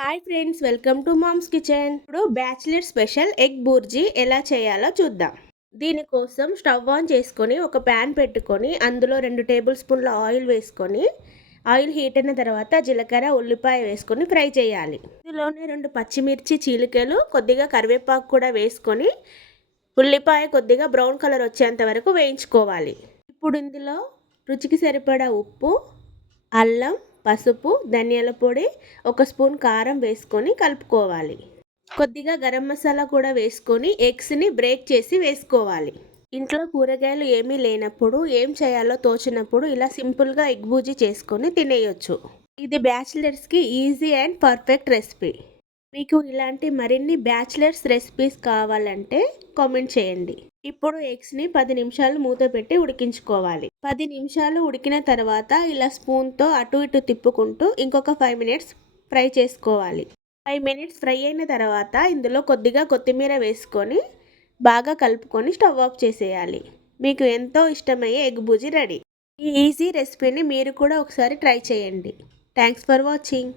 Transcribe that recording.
Hi friends, welcome to mom's kitchen. ఇప్పుడు bachelor special egg bhurji ఎలా చేయాలో చూద్దాం. దీనికోసం స్టవ్ ఆన్ చేసుకొని ఒక ప్యాన్ పెట్టుకొని అందులో 2 టేబుల్ స్పూన్ల ఆయిల్ వేసుకొని ఆయిల్ హీట్ అయిన తర్వాత జీలకర్ర ఉల్లిపాయ వేసుకొని ఫ్రై చేయాలి. ఇందులోనే 2 పచ్చిమిర్చి చీలికలు కొద్దిగా కరివేపాకు కూడా వేసుకొని ఉల్లిపాయ కొద్దిగా బ్రౌన్ కలర్ వచ్చేంత వరకు వేయించుకోవాలి. ఇప్పుడు ఇందులో రుచికి సరిపడా ఉప్పు, అల్లం, పసుపు, ధనియాల పొడి, 1 స్పూన్ కారం వేసుకొని కలుపుకోవాలి. కొద్దిగా గరం మసాలా కూడా వేసుకొని ఎగ్స్ని బ్రేక్ చేసి వేసుకోవాలి. ఇంట్లో కూరగాయలు ఏమీ లేనప్పుడు ఏం చేయాలో తోచినప్పుడు ఇలా సింపుల్గా ఎగ్ బుర్జీ చేసుకొని తినేయొచ్చు. ఇది బ్యాచిలర్స్కి ఈజీ అండ్ పర్ఫెక్ట్ రెసిపీ. మీకు ఇలాంటి మరిన్ని బ్యాచిలర్స్ రెసిపీస్ కావాలంటే కామెంట్ చేయండి. ఇప్పుడు ఎగ్స్ని 10 నిమిషాలు మూత పెట్టి ఉడికించుకోవాలి. 10 నిమిషాలు ఉడికిన తర్వాత ఇలా స్పూన్తో అటు ఇటు తిప్పుకుంటూ ఇంకొక 5 మినిట్స్ ఫ్రై చేసుకోవాలి. 5 మినిట్స్ ఫ్రై అయిన తర్వాత ఇందులో కొద్దిగా కొత్తిమీర వేసుకొని బాగా కలుపుకొని స్టవ్ ఆఫ్ చేసేయాలి. మీకు ఎంతో ఇష్టమయ్యే ఎగ్ బుర్జీ రెడీ. ఈ ఈజీ రెసిపీని మీరు కూడా ఒకసారి ట్రై చేయండి. Thanks for watching.